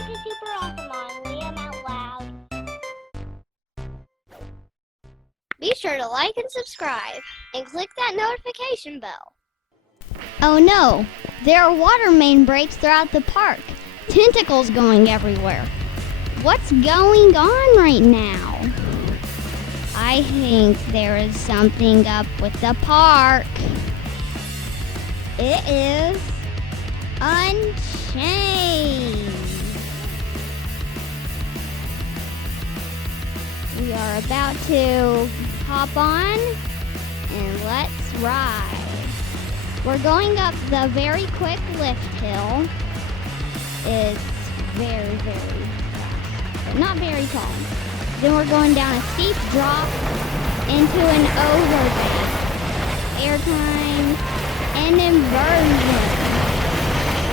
Life is super awesome on Liam Out Loud. Be sure to like and subscribe, and click that notification bell. Oh no, there are water main breaks throughout the park. Tentacles going everywhere. What's going on right now? I think there is something up with the park. It is Unchained. We are about to hop on and let's ride. We're going up the very quick lift hill. It's very, very fast, but not very tall. Then we're going down a steep drop into an overbank. Airtime and inversion.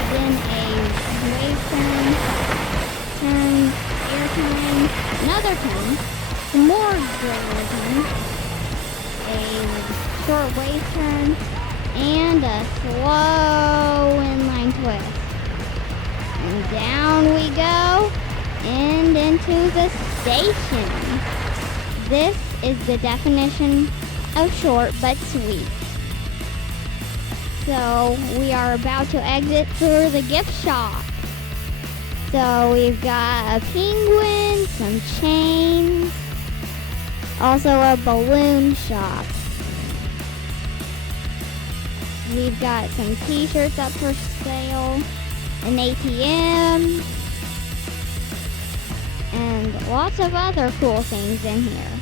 Then a wave turn, airtime, another turn, some more greater turn, a short wave turn, and a slow inline twist. And down we go and into the station. This is the definition of short but sweet. So we are about to exit through the gift shop. So we've got a penguin, some chains, also a balloon shop. We've got some t-shirts up for sale, an ATM, and lots of other cool things in here.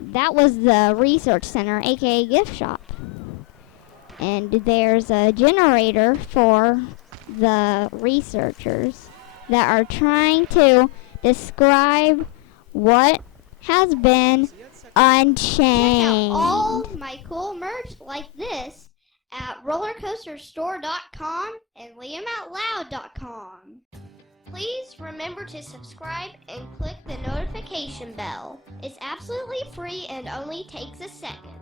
That was the research center, aka gift shop. And there's a generator for the researchers that are trying to describe what has been Unchained. Check out all my cool merch like this at rollercoasterstore.com and liamoutloud.com. Please remember to subscribe and click the notification bell. It's absolutely free and only takes a second.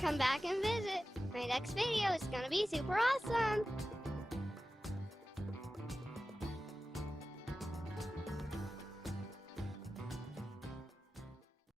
Come back and visit. My next video is going to be super awesome.